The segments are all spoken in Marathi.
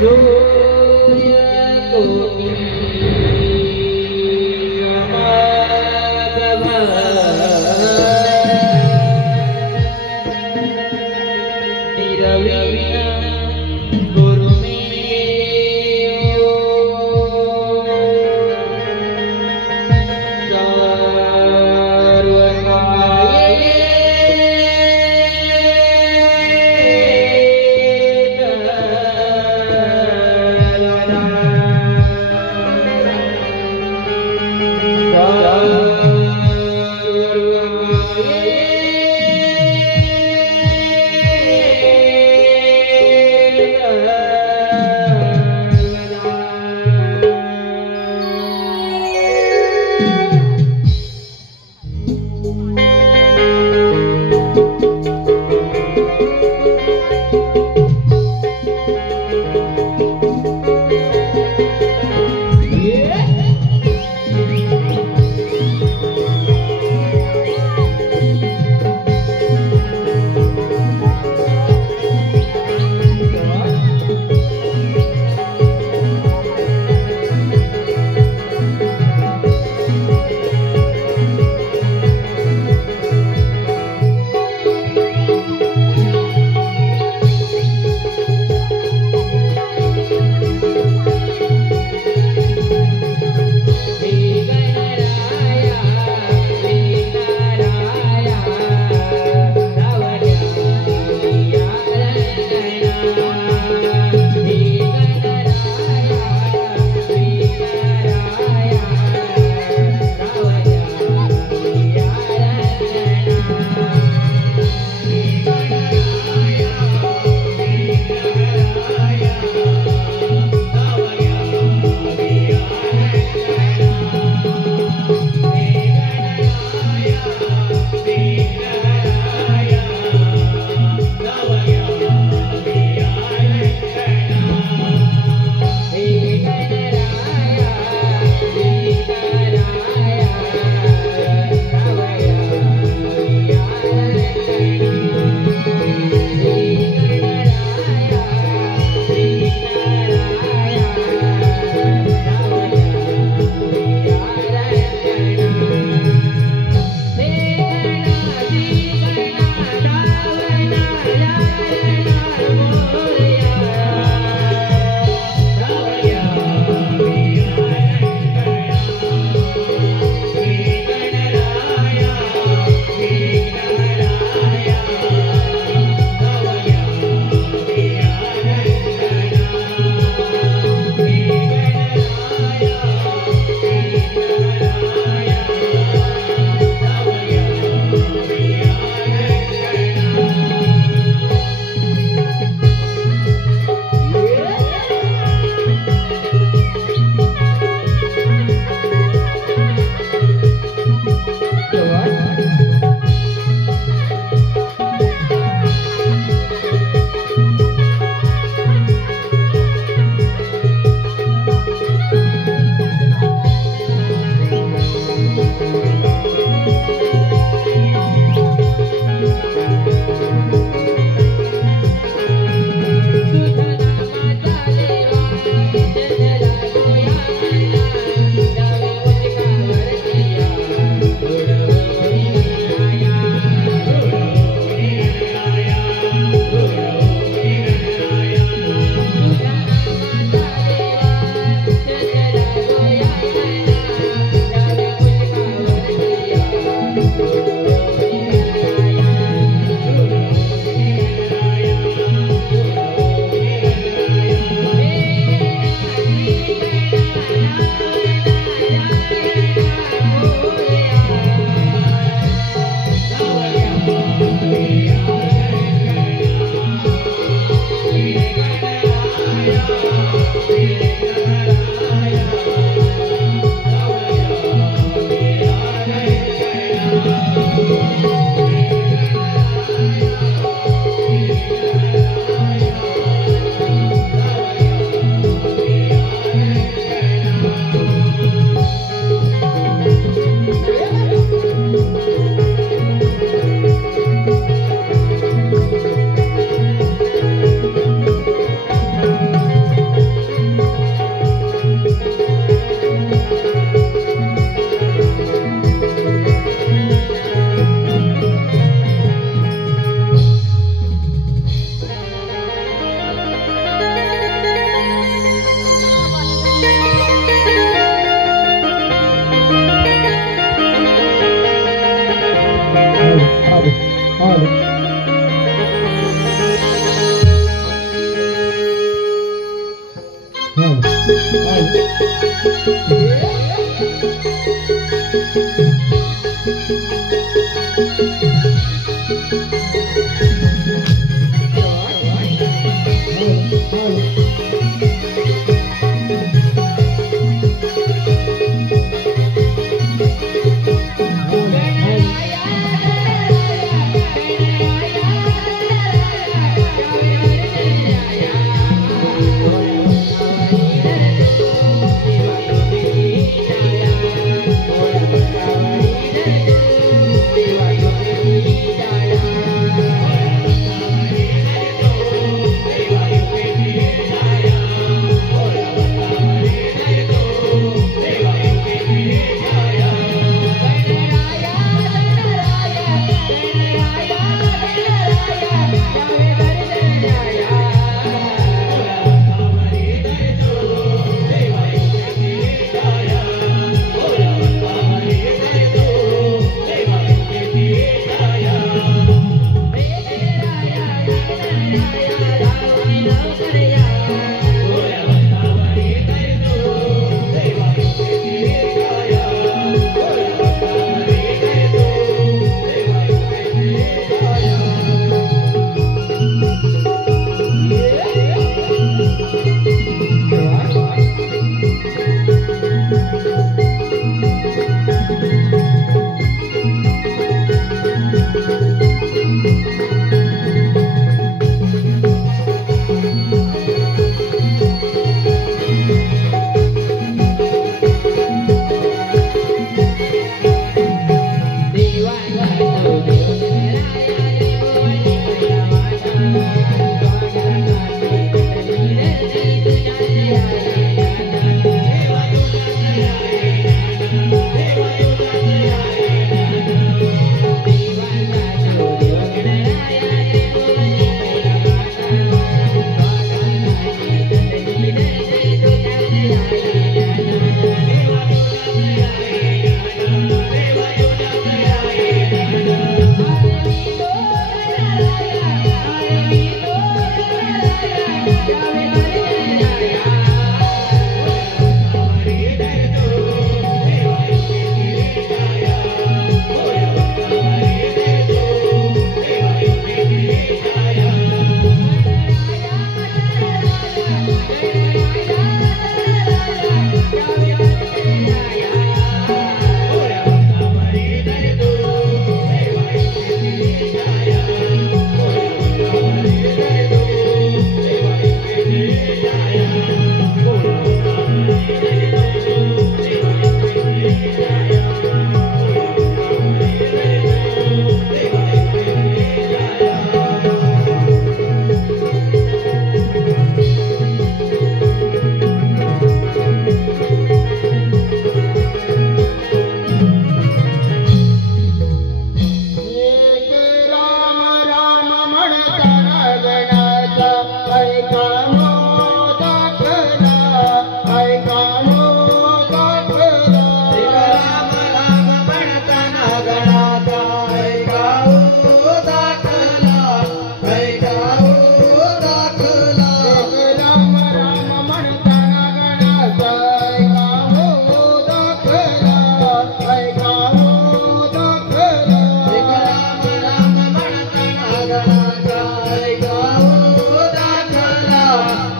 सूर्यकोटि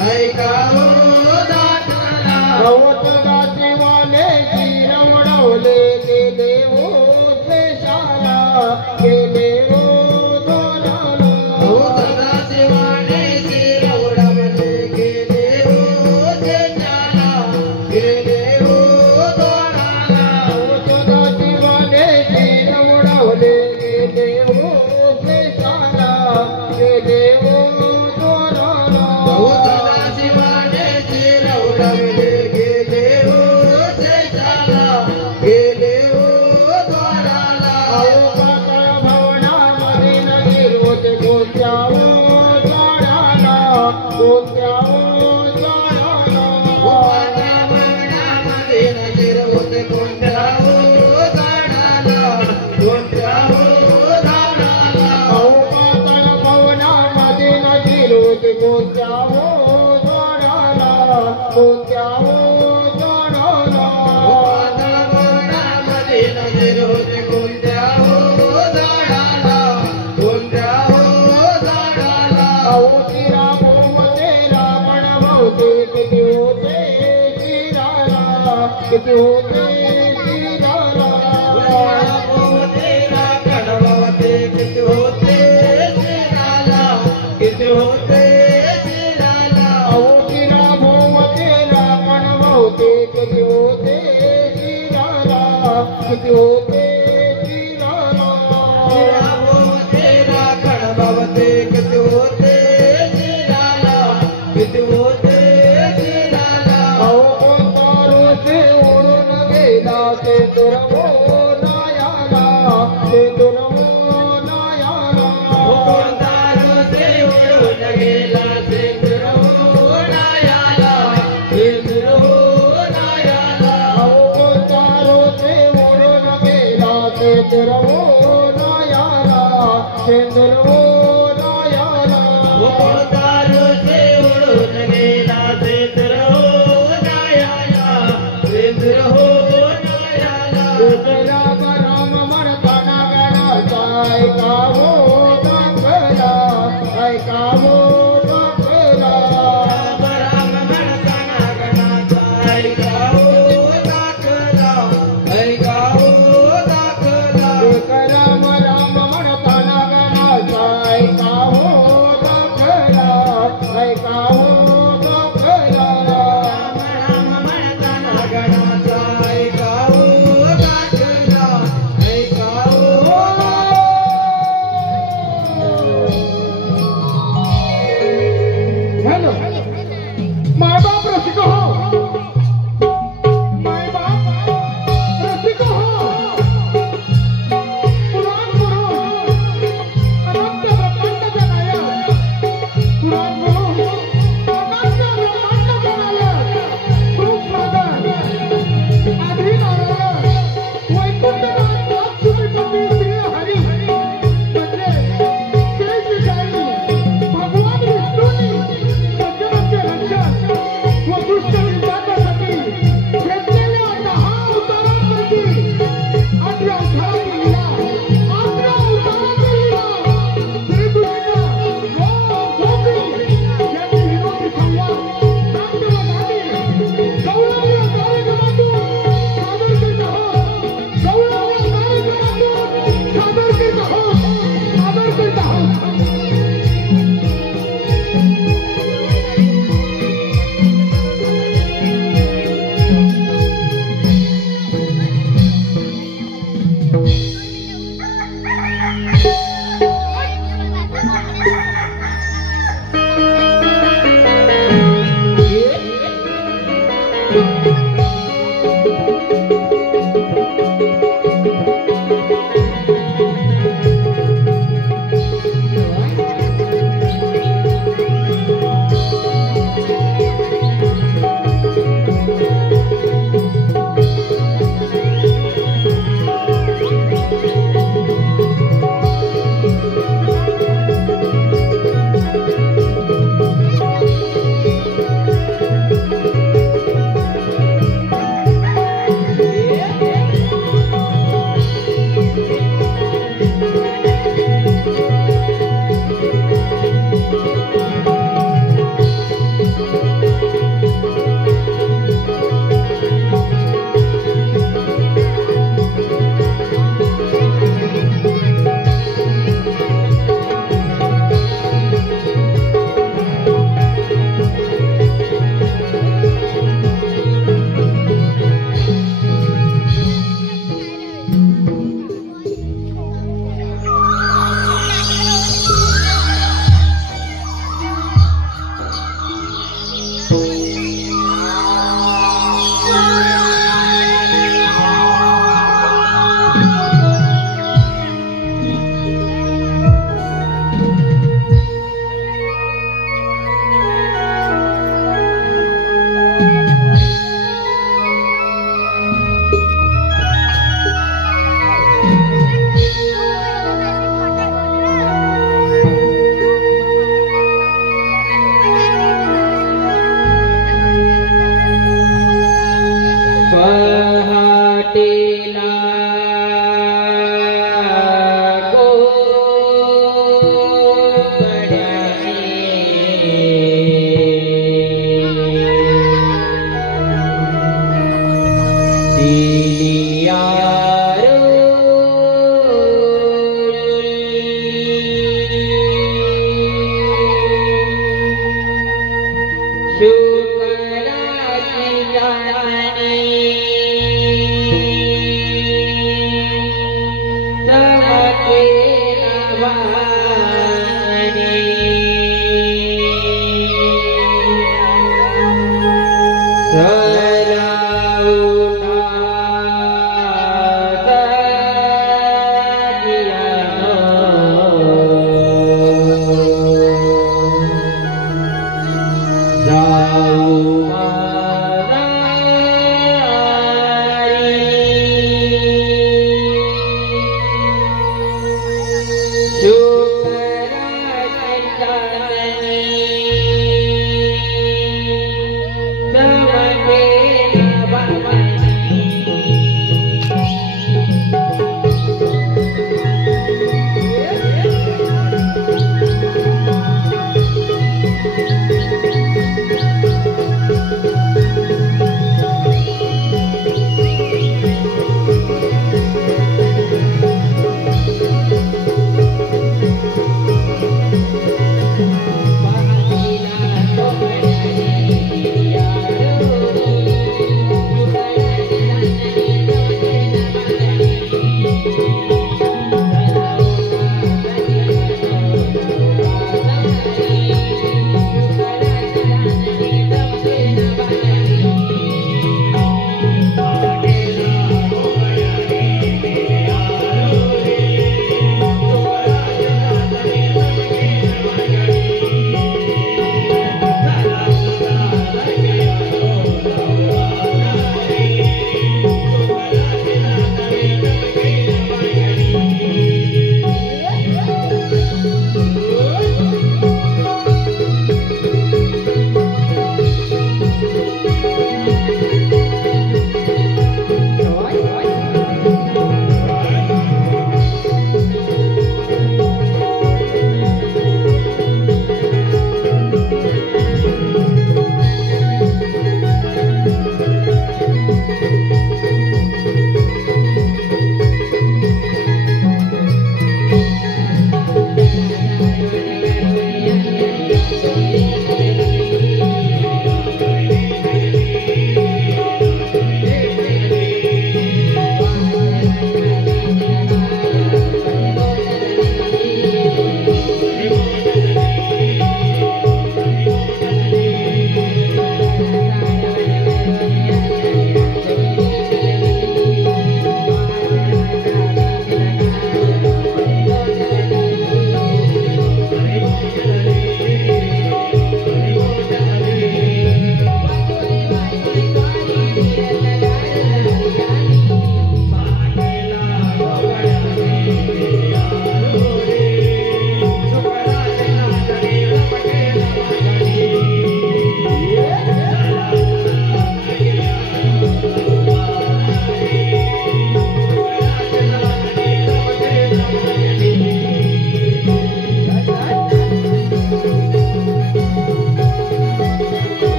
ऐकावो दाताला गवत गाठीवाले रवडवले गेले ओ द्वेषाला गेले ओ दोनाला सदाशिवाने रवडवले गेले ओ द्वेषाला गेले ओ दोनाला सदाशिवाने रवडवले गेले ओ द्वेषाला गेले ओ दोनाला सदाशिवाने रवडवले गेले ओ द्वेषाला गेले ओ दोनाला पातळ भवनामध्ये नाही रोज कोणत्या ओ झाडाला कोणत्या ओ झाडाला वातावरणामध्ये नजर होते कोणत्या हो झाडाला कोणत्या हो झाडाला पातळ भवनामध्ये नाही रोज कोणत्या ओ झाडाला कोणत्या ओ झाडाला वातावरणामध्ये नजर होते कोणत्या हो झाडाला कोणत्या हो झाडाला तिरा भोवते रावण भोवते किती होते चिराला किती होते चिराला होते राखणवते किती होते शिराला किती होते शिराला तिरा भोवते रावण भोवते किती होते चिराला किती होते चिराला होते राखणवते किती होते शिराला किती होते शिराला कोणता उडून गेला ते दुर्मो नायाला ते दुर्मो नायाला कोणता रोजे उडून गेला ते दुर्मोनायाला ते दुर्मोनायाला कोणता रोजे उडून गेला ते दुर्मो नायाला ते दुर्मो नायाला कोणता रोजे उडून शुक्राची जाणी चमकेला वाणी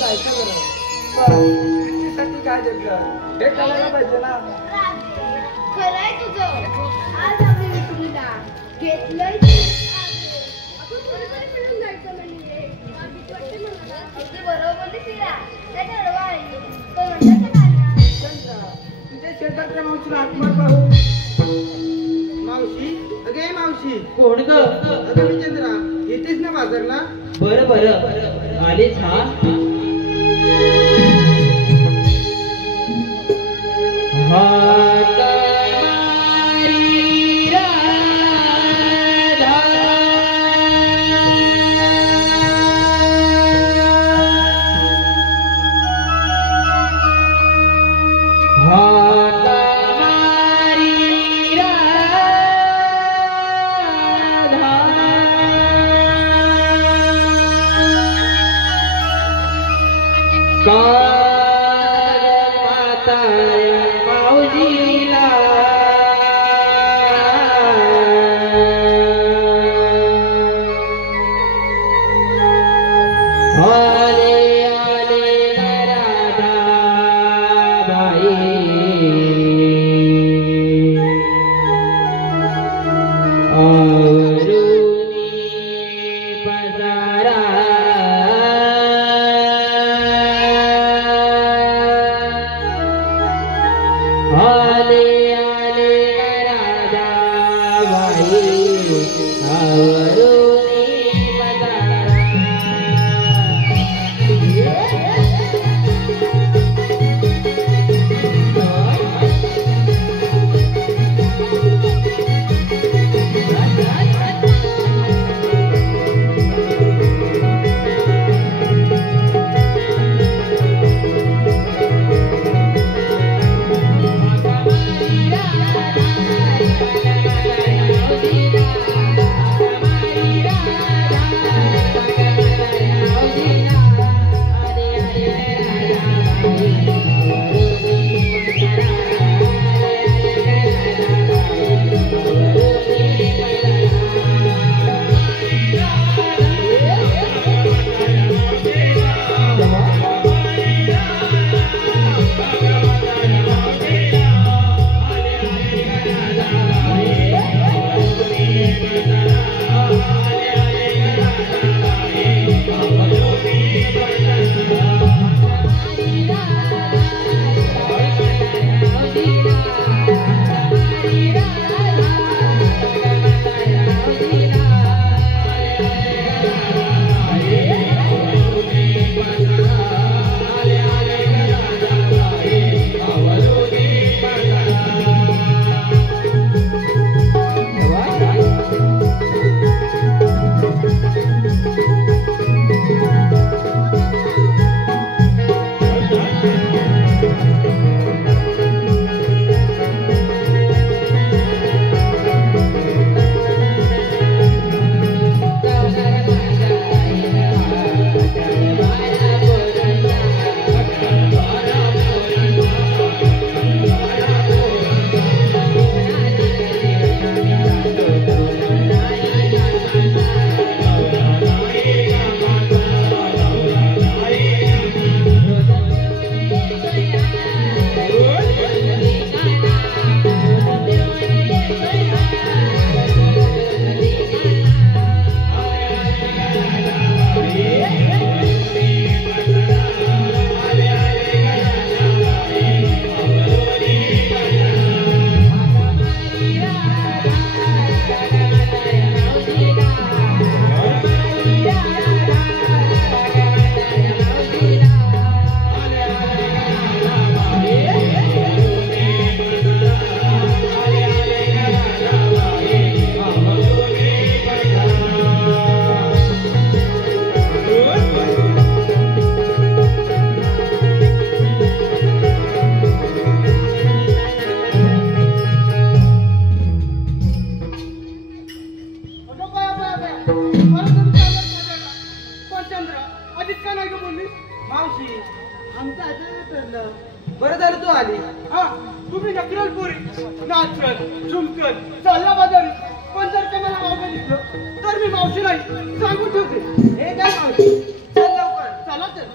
जायचं बरं साठी काय घेतलं हे कळायला पाहिजे ना. खरंय तुझं. आज आम्ही विक्रीला घेतलंय ते. आपण कुणीतरी मिळून जायचं म्हणजे अगदी बरोबर बोलली सीरा. ते ठरवा आहे तो म्हणतात का तुझ्या शेजारच्या मावशीला आत्मा पाहू. मावशी अगे मावशी. कोण ग? अगं मी चंद्रा येतेस ना बाजारला. बरं बरं आलीच हा. मावशी आमचं अचानक ठरलं. बरं झालं तू आली. हा तुम्ही नकरल पुरी नाचत झुमकत चालला बाजारी. पण जर का मला मागं दिसलं तर मी मावशीला सांगून ठेवते. हे काय मावशी चल लवकर चला तर.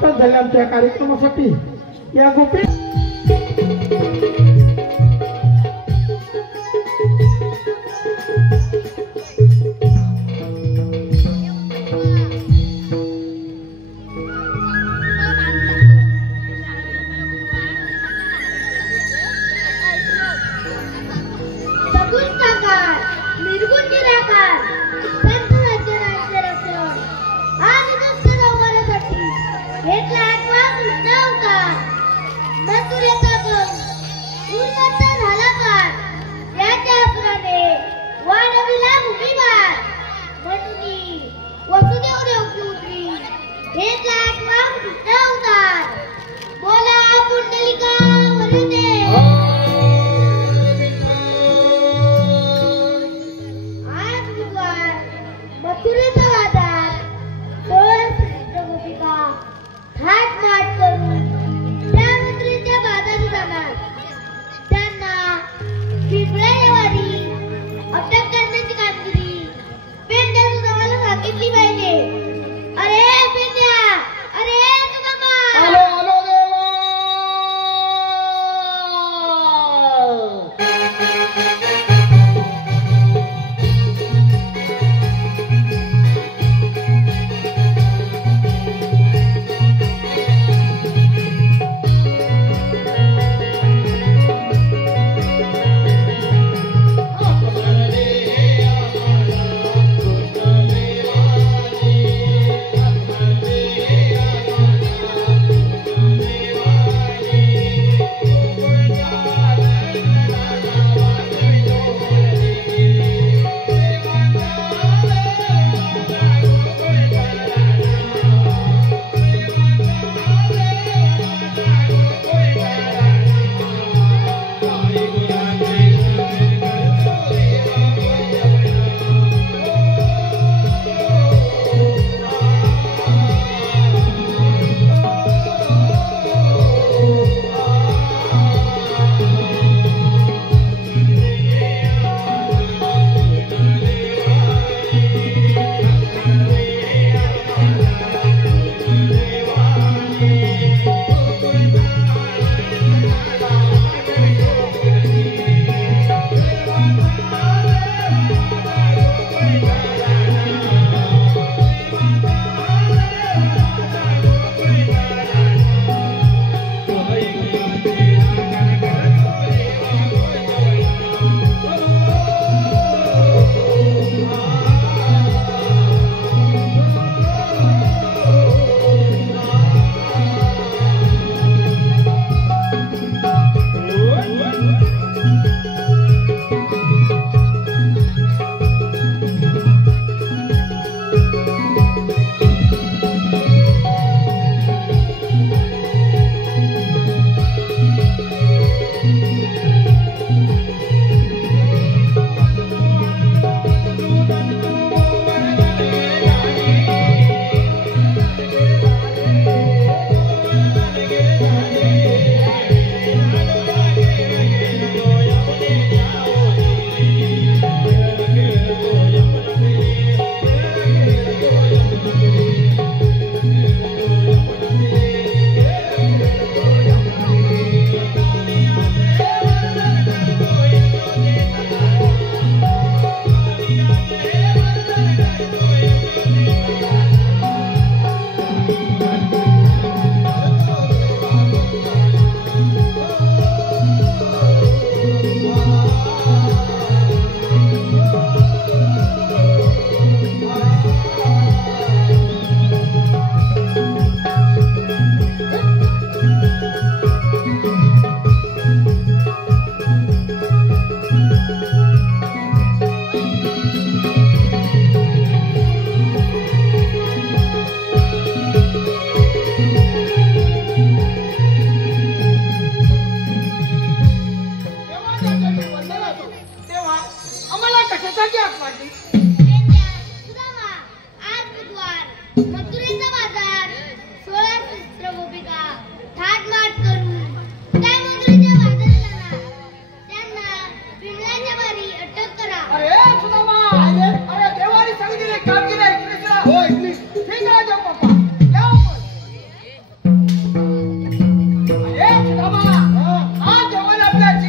आता झाल्या आमच्या कार्यक्रमासाठी या गोपी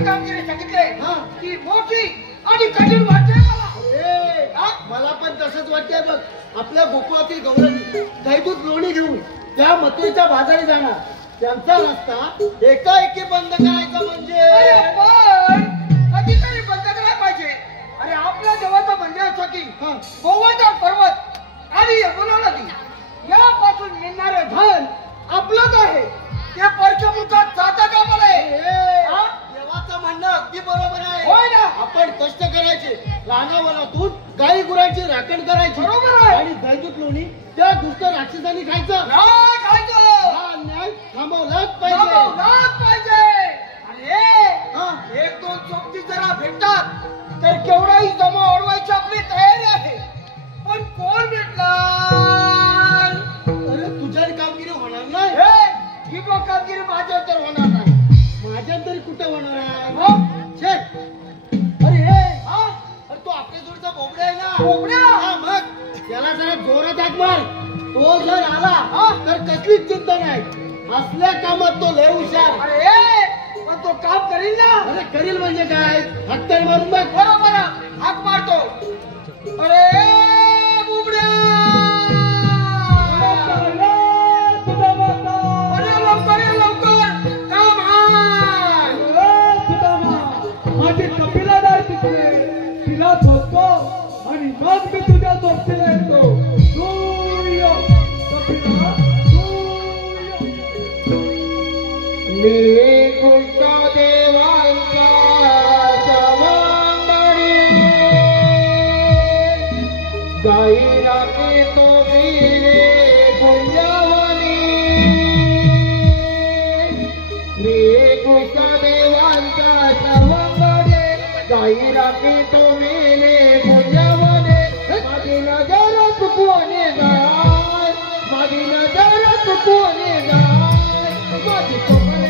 अशी कामगिरी सांगितले हा. ती मोठी आणि कठीण वाटते मला. अरे, मला पण तसंच वाटतंय बघ. आपल्या गोकुळातील गौरवी दैदूत लोणी घेऊन त्या मथुरेच्या बाजारी जाणार. त्यांचा रस्ता एकाएकी बंद करायचा म्हणजे अरे पण कधीतरी बंद करायला पाहिजे. अरे आपल्या देवाचा म्हणण्यासाठी हा. गोवर्धन पर्वत आणि यमुना नदी यापासून मिळणारे धन आपलंच आहे. ते पंचभूतात जाता कामा नये. हा? देवाचं म्हणणं अगदी बरोबर आहे. होय ना? आपण कष्ट करायचे, रानावनातून गाई गुरांची राखण करायची, बरोबर आहे. आणि दैदूत लोणी त्या दुष्ट राक्षसांनी खायचं. नाही खायचं. हा अन्याय थांबवलाच पाहिजे. थांबवलाच पाहिजे. अरे हा. एक दोन सोबती जरा भेटतात तर केवढाही जमा अडवायची आपली तयारी आहे. पण कोण भेटणार? अरे तुझ्याने कामगिरी होणार नाही. ही कामगिरी माझ्या तर होणार नाही. माझ्या तरी कुठे होणार आहे? हो? छे. अरे हे हा? अरे तो आपल्या जोडचा बोबड्या आहे ना. बोबड्या? हा, मग त्याला जरा जोरात हाक मार. तो जर आला हा? तर कसलीच चिंता नाही. असल्या कामात तो लय हुशार. अरे पण तो काम करील ना. अरे करील म्हणजे काय? हत्तर मारून बघ. बरोबर हाक मारतो. अरे बुबड्या अरे लवकर ये लवकर. काम आहे. माझी कपिला नाही तिथे तिला झोपतो आणि मग मी तुझ्या झोपतीला येतो. सूर्य कपिला मी कृष्ण देवांचा सवंगडी, गाई राखी तो रे गुंजवणी. श्री कृष्ण देवांचा सवंगडी, गाई राखी तो रे गुंजवणी. माझी नजर चुकवणे जाय, माझी नजर चुकवणे जाय, माझी कमरे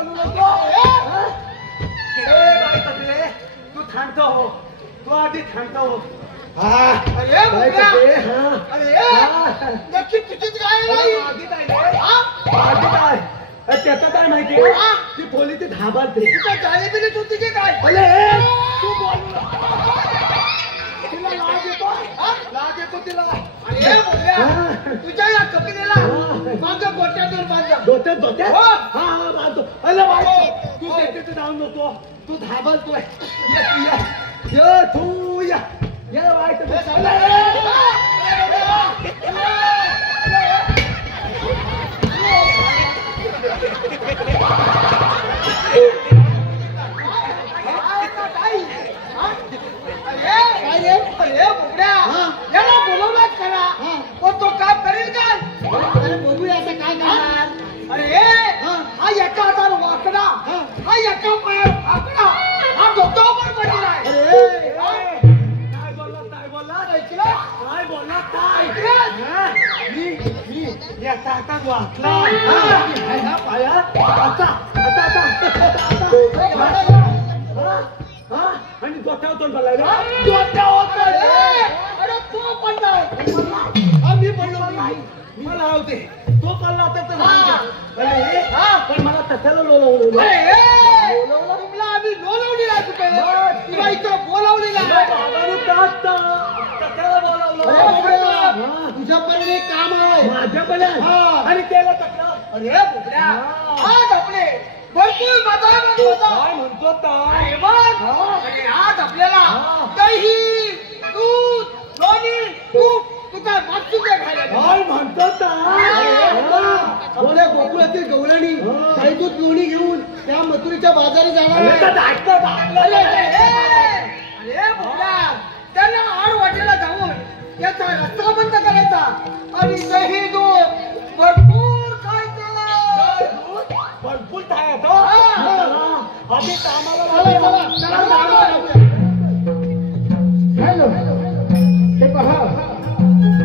चालू नको. बाई तकले, तू थांबतो हो, तू आधी थांबतो हो. अरे बुबड्या. अरे नक्की तुझीच गाय नाही. त्याचं काय माहितीये ती पोली ती धाबालते. तुझ्या जाळीबिलीच होती की काय? अरे तू बोल. तिला लाज येतो, लाज येतो तिला. अरे बुबड्या, तुझ्या या कपिलेला माझ्या गोट्यातून बांधलं. डोक्यात डोक्यात हो. हा हा बांधतो. अरे बाई तू त्याच्यात जाऊन नको, तू धाबालतोय. ये तू या या बाई अरे बुबड्या, याला बोलवलाच करा. पण तो काम करेल काय? अरे बघूया आता काय करणार. अरे हा एका हातावर वाकडा, हा एका पायावर आकडा, हा डोक्यावर पडलेला आहे. अरे काय बोलला काय बोलला ऐकलं? काय बोलला काय ऐकलं? मी याचा हातात वाचला ह्या पायात आता आता आता हा आणि डोक्यावर तोंड बोलायला अरे तो पडलाय. मी पडलो मला होते तो पडला होता तर पण मला तशाला लोलवलं तुमला आम्ही बोलावलेला तुला इथं बोलावलेला तुझ्यापर्यंत एक काम आहे माझ्याकडे आणि त्याला तक्रार. अरे बुबड्या, आज आपले भरपूर बाजार होता. काय म्हणतो काय अरे बघ, अरे आज आपल्याला दही, दूध, लोणी, तूप, तू काय मागसून काय खायला? काय म्हणतो आपल्या गोकुळातील गवळणी काही दूध लोणी घेऊन त्या मथुरीच्या बाजारी जाणार अरे बुबड्या, त्यांना आड वाटेला जाऊन याचा रस्ता बंद करायचा आणि दही दूध भरपूर खायचं. भरपूर खायचं आधी कामाला हॅलो ते पहा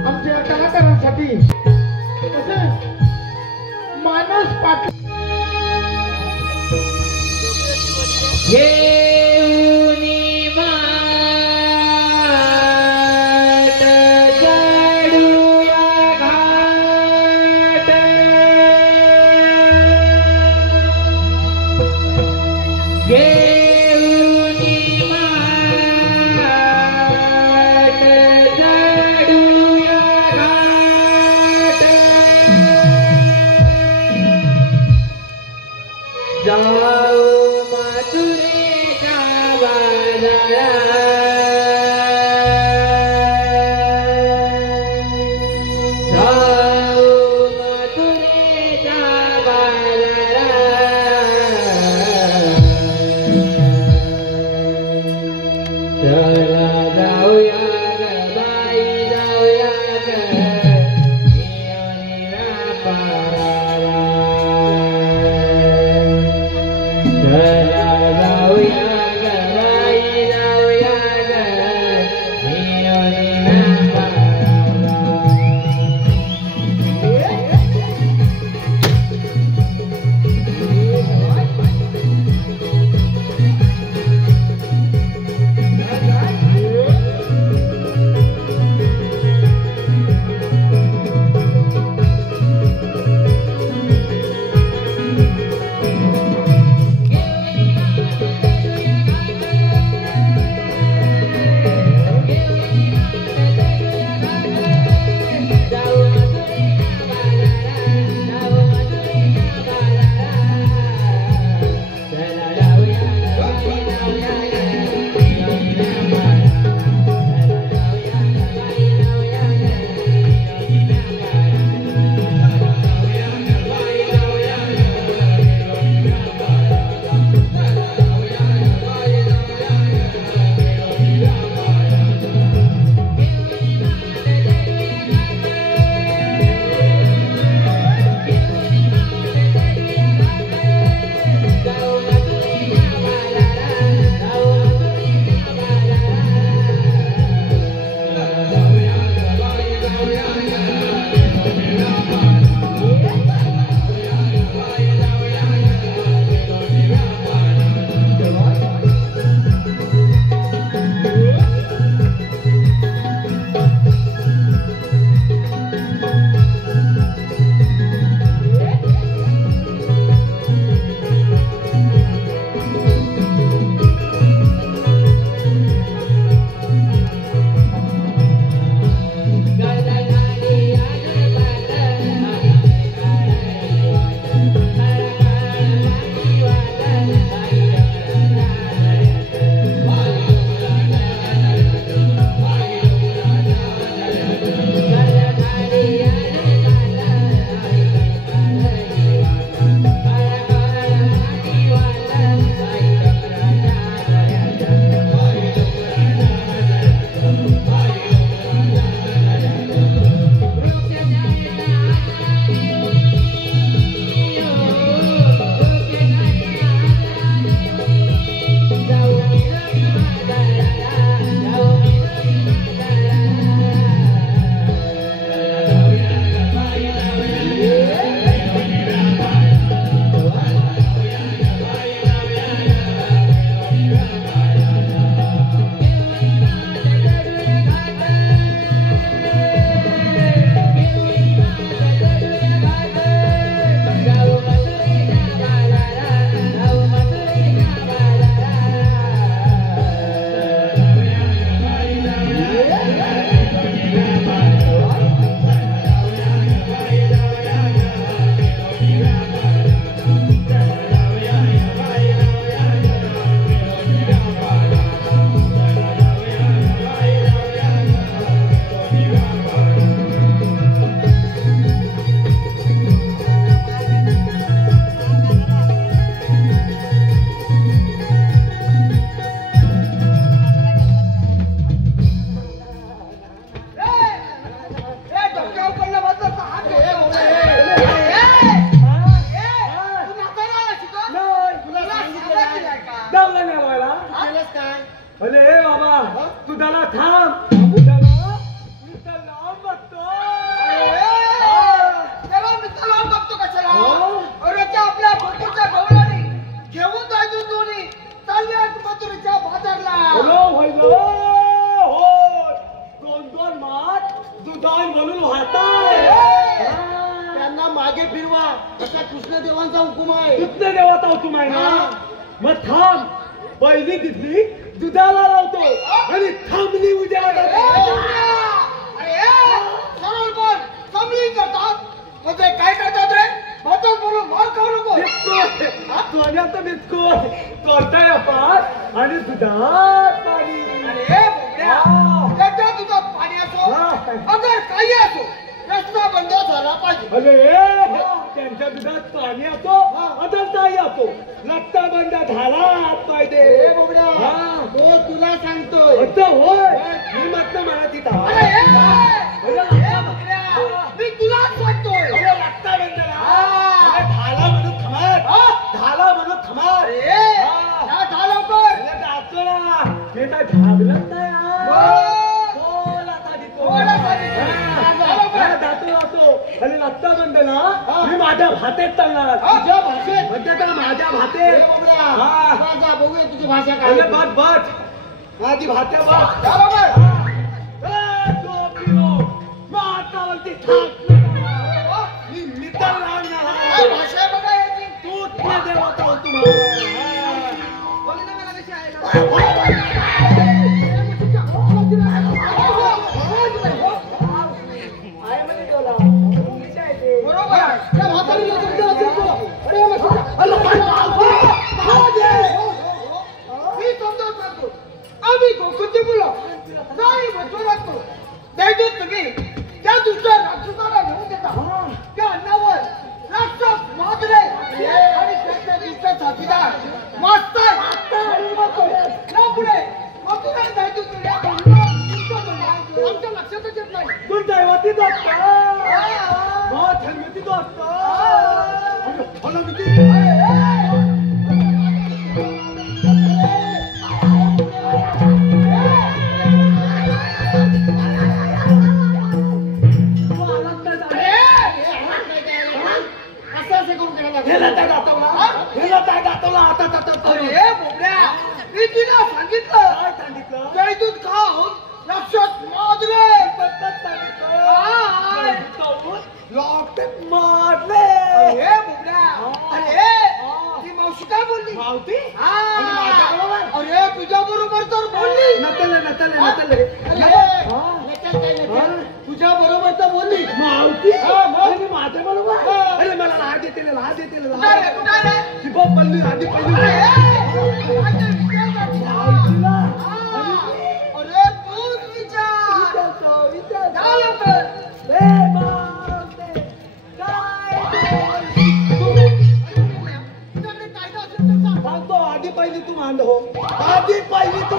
आमच्या कलाकारांसाठी मानस पाटील येऊनी माठ चढूया घाट येऊनी माठ चढूया घाट जाऊ मथुरेच्या बाजारात जाऊ मथुरेच्या बाजारात चला जाऊया ग बाई जाऊया ग येऊनिया पाराला चला जाऊया ग बाई जाऊया ग येऊनिया पाराला आलास काय? अरे हे बाबा तू त्याला थांब त्याला मी तर लांब बघतो त्याला नुसतं लावून बघतो कशाला? हो. अरे त्या आपल्या गोकुळच्या गवळणी घेऊन जायचं दोन्ही चालल्यात मथुरेच्या बाजारला. हॅलो हो 2-2 माठ दुधान म्हणून वाहताय त्यांना मागे फिरवा असा कृष्णदेवांचा हुकूम आहे. कृष्ण देवाचा हुकूम आहे ना मग थांब पहिली तिथली दुधाला लावतो आणि थांबली उद्या सरळ बोल, समजून करतात म्हणजे काय करतात रे? म्हणतात म्हणून मार खाऊ नको. सोन्याचं बिस्कुट करताय पास आणि दुधात पाणी अरे बोबड्या, त्याच्या दुधात पाणी असो अगर काही असो रस्ता बंद झाला पाहिजे. अरे त्यांच्या दुधात पाणी असो अदलताही असो रस्ता बंद झाला पाहिजे ए बोबड्या, तो तुला सांगतोय. असं होय मी मात्र मला तिथं अरे बोबड्या, मी तुलाच सांगतोय. रस्ता बंद झाला म्हणून थमार झाला म्हणून थमार झाला लवकर. हे काय झागलंच नाही आणि रस्ता बंद ना मी माझ्या भातेत चालणार तुझ्या भाषेत म्हणजे का माझ्या ए भातेत बोबड्या, हा. जा, जा, बघूया तुझी भाषा अरे काय. बस बस माझी भाते बस बरोबर. मी मित्र लागणार काय भाषा आहे बघा याची. तूच न देवता हो तुम्हाला बघ ना मला कशी आहे. बरोबर आहे. त्या म्हातारीला तुमच्या असेल तो. अरे मी समजावून सांगतो. आम्ही गोकुळची मुलं नाही म्हणतो लागतो. दैवत तुम्ही त्या दुसऱ्या राक्षसाला घेऊन देता. त्या अन्नावर राक्षस माजले आणि त्याच्या दुसऱ्या साथीदार मास्तर ना पुढे मथुरा दैवत तुम्ही आमच्या लक्षातच येत नाही. तू दैवतीच असतो थंडीच असतो अरे बोबड्या, मी तुला सांगितलं दैवत खाऊन राक्षस माजले. मारले अरे बोबड्या, अरे ती मावशी काय बोलली? मावती अरे तुझ्या बरोबर तर बोलली. नतले तुझ्या बरोबर तर बोलली. मावती आणि माझ्या बरोबर अरे मला लाज येते कुठे रे, कुठे रे? पल्ली आधी अरे तूच विचार. जा लवकर. तुझ्याकडे कायदा असेल तर सांग. सांगतो आधी पहिली तू मांड हो आधी पहिली तू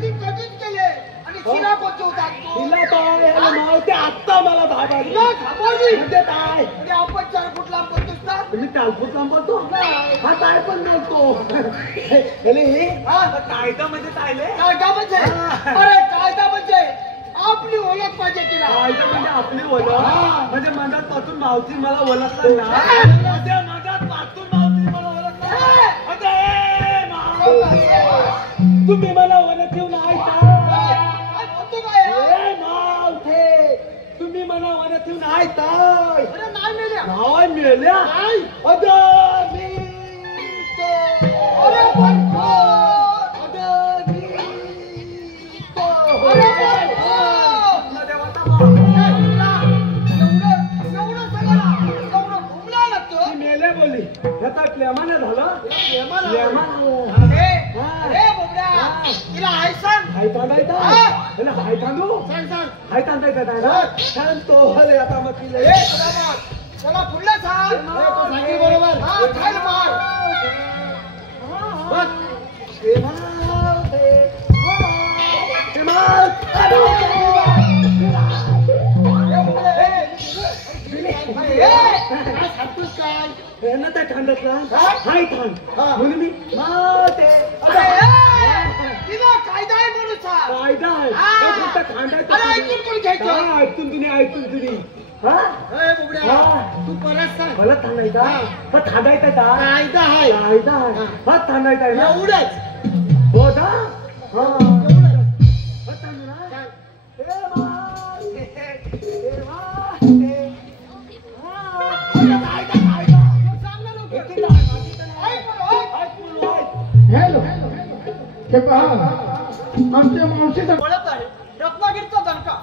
ती कधीच केले आणि शिरा पोचवतात तू. तिला काय मावते आत्ता मला धाबाली तुला घाबरली. म्हणजे काय म्हणजे आपण 4 फूट लांब बोलतोस ना. मी कालपूत बोलतो हा काय पण बोलतो कायदा म्हणजे कायले कायदा म्हणजे अरे कायदा म्हणजे आपली ओळख पाहिजे तिला. कायदा म्हणजे आपली ओळख म्हणजे मनात पासून मावती मला ओळखला ना त्या मनात पासून मावती मला ओळखला तुम्ही मला ओळख येऊन ऐका काय बोलतो काय? मावते तुम्ही मला ओळख येऊन ऐका अरे नाही मेल्या. नाव मिळल्या अरे पण मेले बोलली ह्याचा प्रेमाने झालं तिला हाय सांग. हाय तांदायचा हाय तांदू हाय तांदायचा सांगतो आता मग तिला चला पुढलं सांग. बरोबर. हा खाल मार. काय सांगतोस काय? हे ना त्या थांडतला हा? हाय थांड हा. म्हणून मी ते अरे ए, तिला कायदा आहे म्हणून सांग. कायदा आहे हा. हे फक्त थांडायचं अरे तुम्ही. ऐकून पण घ्यायचं. हा, ऐकून तुम्ही हा ए, बुबड्या, हा. तू परत सांग मला थांडायचा हा. पण थांडायचा का कायदा आहे कायदा आहे हा. हा थांडायचा आहे ना एवढंच हो का हा एवढंच हा, थांबू ना सांग. हे मा, हे मा, हे. हा. कायदा, कायदा. सांग ना लवकर. किती काय, माझी तर नाही. ऐक बरं, ऐक. ऐक बोलू, ऐक. हॅलो हे पहा आमच्या मावशीचा डोळ्यात आहे रत्नागिरीचा दणका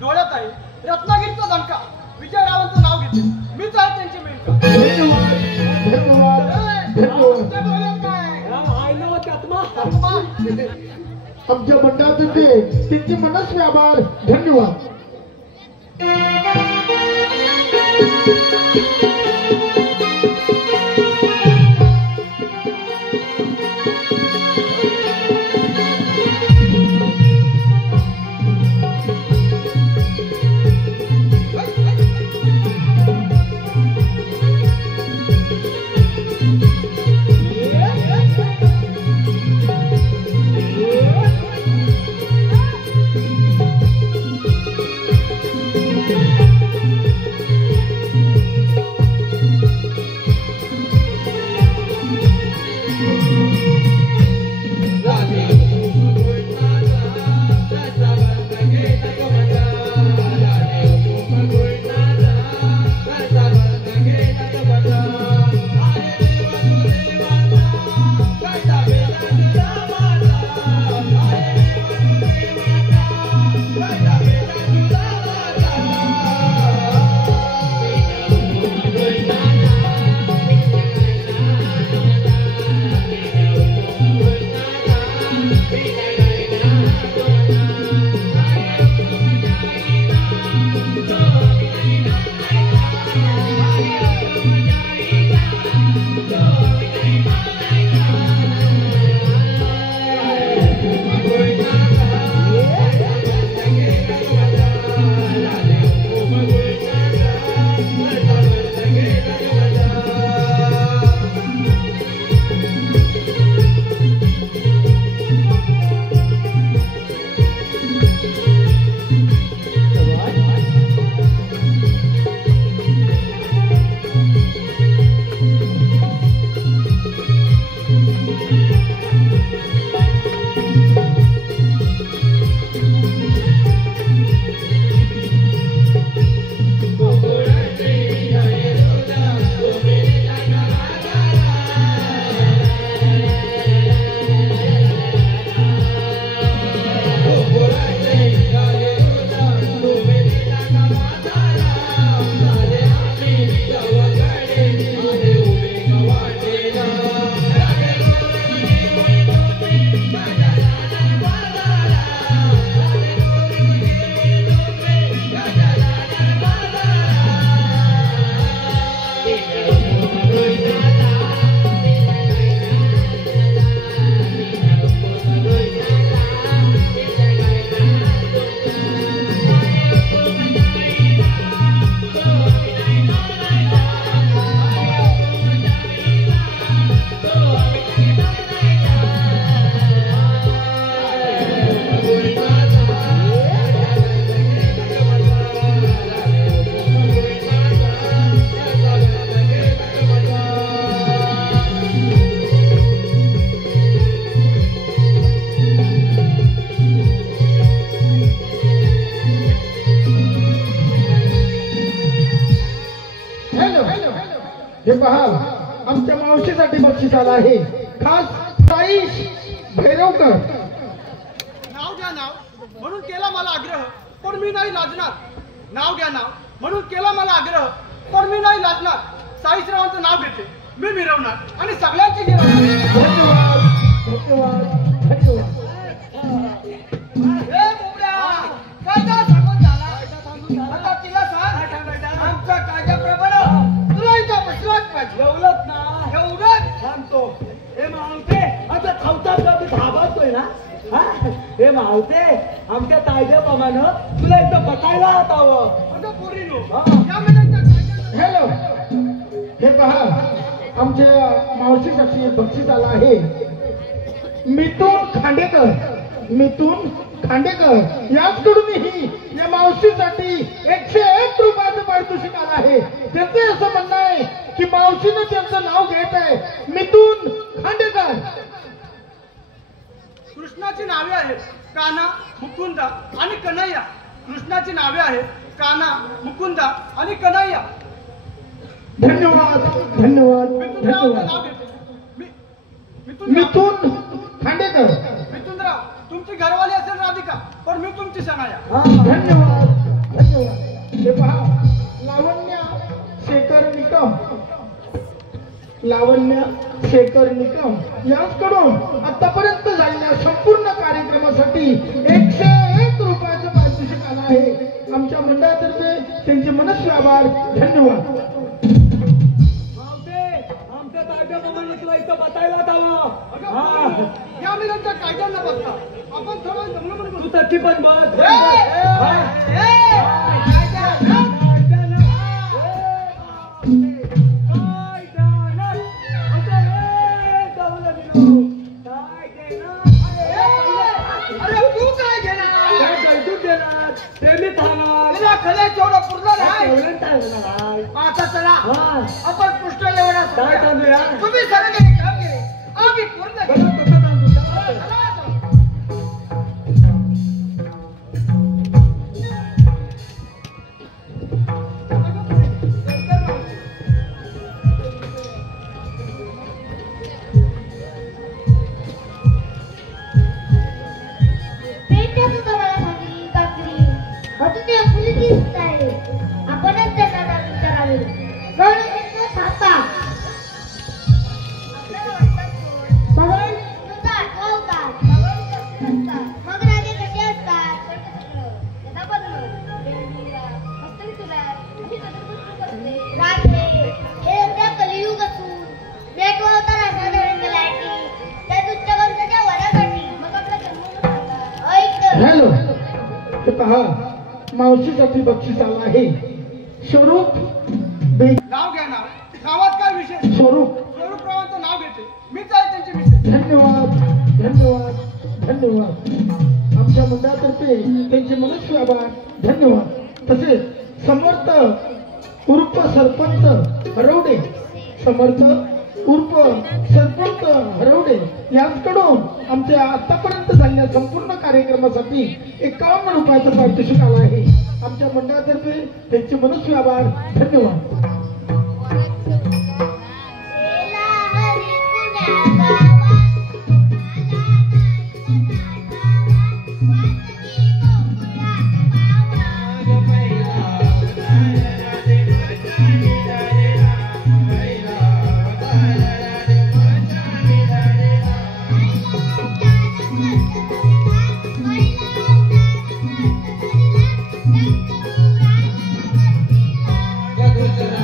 डोळ्यात आहे रत्नागिरीचा दणका विजयरावांचं नाव घेते मीच आहे त्यांची मेनका धन्यवाद धन्यवाद धन्यवाद तुमच्या डोळ्यात काय आहे? हा, I know त्यातमा. आत्मा. आमच्या मंडळात होते त्यांचे मनस्वी आभार धन्यवाद हे पहा आमच्या मावशीसाठी बक्षीस आला आहे खास साईश भैरवकर नाव द्या नाव म्हणून केला मला आग्रह पण मी नाही लाजणार नाव द्या नाव म्हणून केला मला आग्रह पण मी नाही लाजणार साईश्रावांचं नाव घेते मी मिरवणार आणि सगळ्यांची गिरवणार धन्यवाद धन्यवाद धन्यवाद ए बुबड्या कायदा सांगून झाला आता तिला सांग आमचा कायद्याप्रमाणे तुला इथं बसलाच पाहिजे एवढंच ना एवढंच सांगतो हे मावते आता खावतात का मी थांबतोय ना हा हे मावते आमच्या कायद्याप्रमाणे तुला इथं बसायला हटावं अगं पोरीनो हा. या महिन्याच्या कायद्याचं हॅलो हे पहा आमच्या मावशीसाठी एक बक्षीस आला आहे. मिथून खांडेकर याचकडूनही या मावशीसाठी 101 रुपयाचं पारितोषिक आलं आहे. त्यांचं असं म्हणणं आहे की मावशीनं त्यांचं नाव घ्यायचं आहे, मिथून खांडेकर. कृष्णाची नावे आहेत काना, मुकुंदा आणि कन्हैया. कृष्णाची नावे आहेत काना, मुकुंदा आणि कन्हैया. धन्यवाद. मिथून खांडेकर. मिथुनराव तुमची घरवाली असेल राधिका, पण मी तुमची सनाया. धन्यवाद. हे पहा, लावण्य शेखर निकम याचकडून आतापर्यंत झालेल्या संपूर्ण कार्यक्रमासाठी 101 रुपयाचं पारितोषिक आलं आहे. आमच्या मंडळातर्फे त्यांचे मनस्वी आभार. धन्यवाद. आमच्या कायद्याप्रमाणे तुला इथं बसायला जावं. या मी त्यांच्या कायद्यांना बघता. आपण थोडं जमलं तू तशी पण बस. अरे तू काय घेणार? खल्याच एवढं पूर्ण नाही. आता चला आपण पुष्ट एवढा तुम्ही सगळे काम केले, आम्ही पूर्ण केलं. आपणच त्यांना विचारावे. मग राजे कसे असतात? राजे हे सध्या कलियुग असून भेटवता राजाजवळ गेलाय की त्या दुष्ट वंशाच्या वरासाठी मग आपला जन्म ऐक तर. हॅलो, हे पहा, मावशीसाठी बक्षीस आलं आहे. स्वरूप नाव घेणार गावात काय विशेष? स्वरूपरावांचं नाव घेते मीच आहे त्यांची विशेष. धन्यवाद. आमच्या मंडळातर्फे त्यांचे मनस्वी आभार. धन्यवाद. तसेच समर्थ उर्फ सरपंच हरवडे याचकडून आमच्या आतापर्यंत झालेल्या संपूर्ण कार्यक्रमासाठी 51 रुपयाचं पारितोषिक आलं आहे. आमच्या मंडळातर्फे त्यांचे मनस्वी आभार. धन्यवाद. Thank you.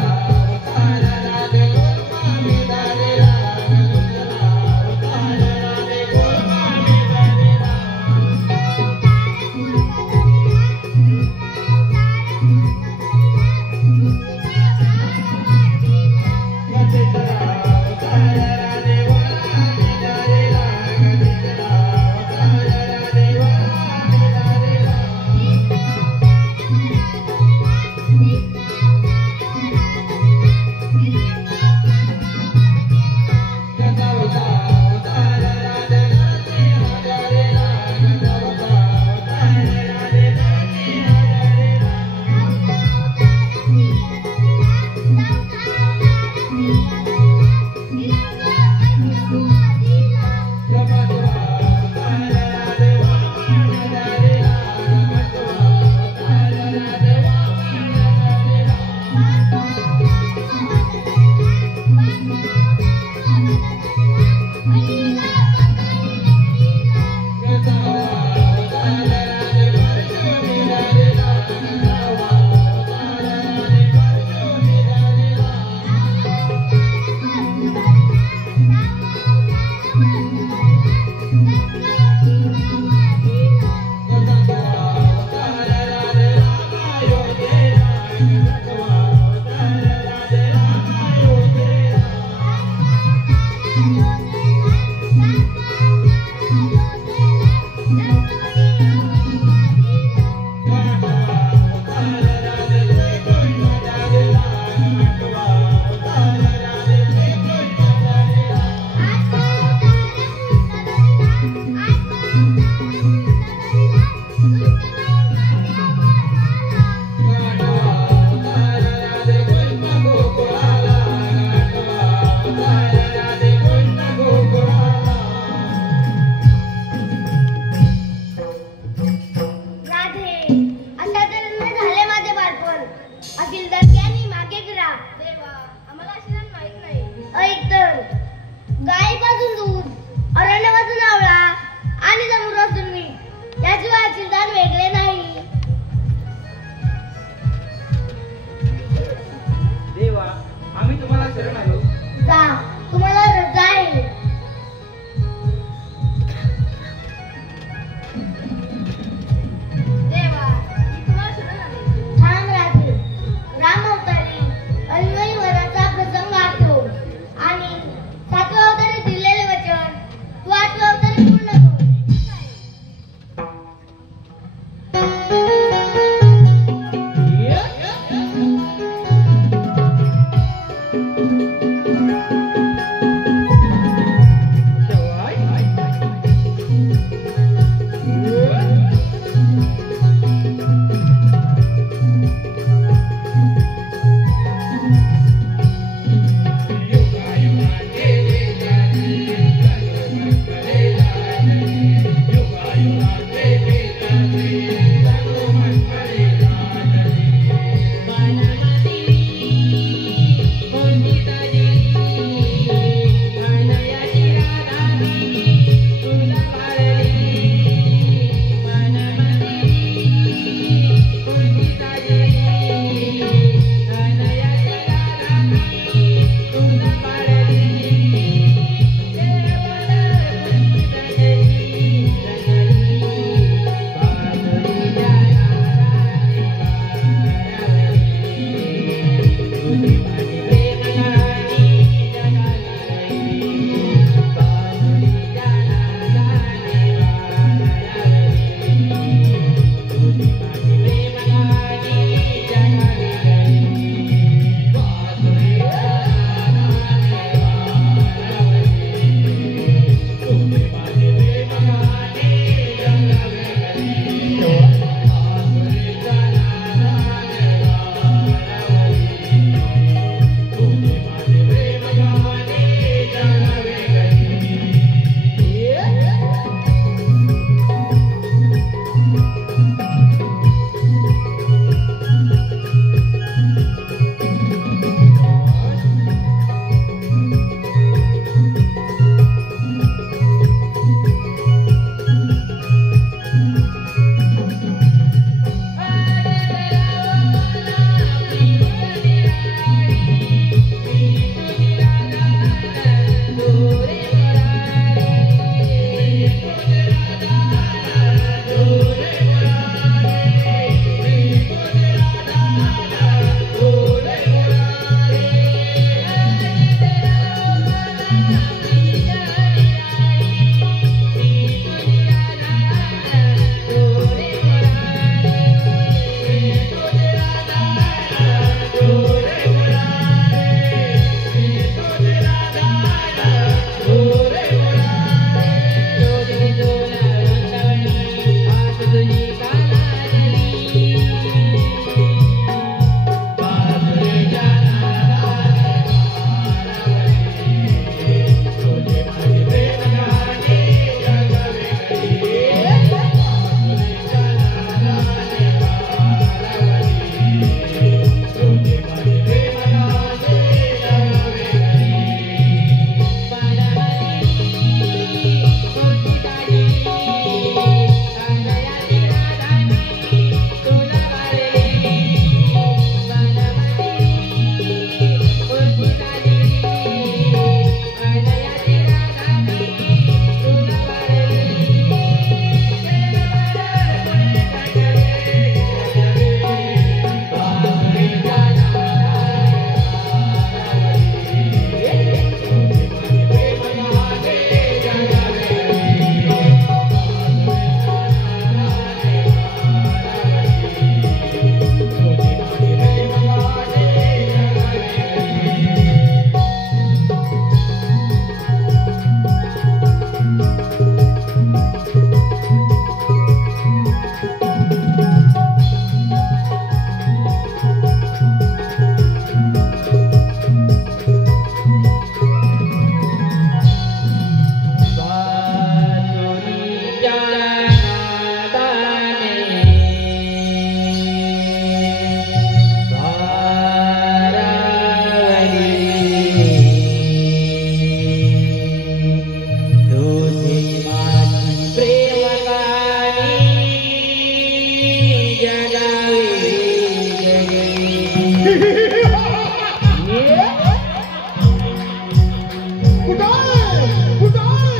कुठं आहे? कुठं आहे?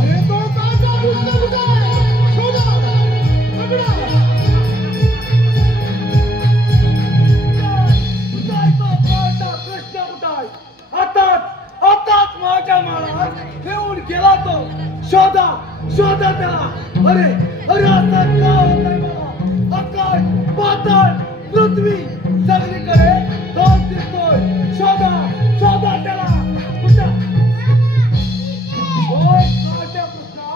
अरे तो काका कृष्ण कुठं आहे? शोधा, पकडा. कृष्ण कुठं आहे? आताच माझ्या माळात घेऊन गेला तो. शोधा शोधा त्याला. अरे अरे आता का होतंय मला? आकाश पाताळ पृथ्वी सगळीकडे तोच दिसतोय. शोधा शोधा त्याला. कुठं? ओय काट्या पुसला,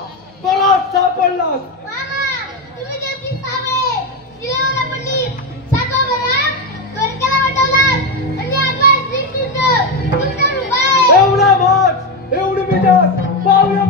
परत सापडलास. मामा, तुम्ही नेमकी सावे. शिलावला पडली. सातवा बरा, द्वारकेला वाटवलात. आणि आकाश श्रीकृष्ण तुमचा रूप आहे. एवढा भात एवढी मिठात पाहूया